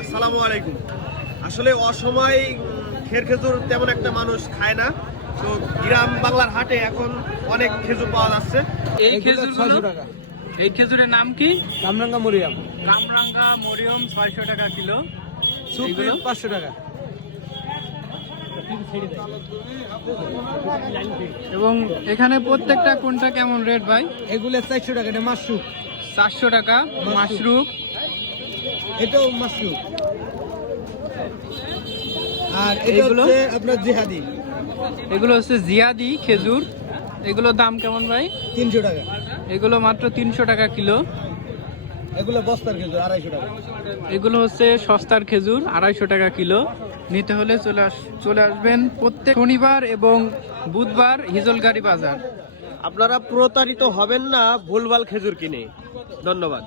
আসসালামু আলাইকুম। আসলে অসময় খেজুর তেমন একটা মানুষ খায় না, তো গ্রাম বাংলার হাটে এখন অনেক খেজুর পাওয়া যাচ্ছে। এই খেজুরের নাম কি? কামরাঙ্গা মরিয়াম, কামরাঙ্গা মরিয়ম 600 টাকা কিলো, সুপ্রিম 500 টাকা। এবং এখানে প্রত্যেকটা কোনটা কেমন রেট ভাই? এগুলো 400 টাকা। এটা মাশরুম 400 টাকা মাশরুম, এটাও মাশরুম। আর এটা হচ্ছে আপনার জিহাদি, এগুলো হচ্ছে জিয়াদি খেজুর। এগুলোর দাম কেমন ভাই? 300 টাকা। এগুলো মাত্র 300 টাকা কিলো। এগুলো বস্তার খেজুর 250 টাকা। এগুলো হচ্ছে সস্তার খেজুর 250 টাকা কিলো। নিতে হলে চলে আসবেন প্রত্যেক শনিবার এবং বুধবার হিজলগাড়ি বাজার। আপনারা প্রতারিত হবেন না ভুলভাল খেজুর কিনে। ধন্যবাদ।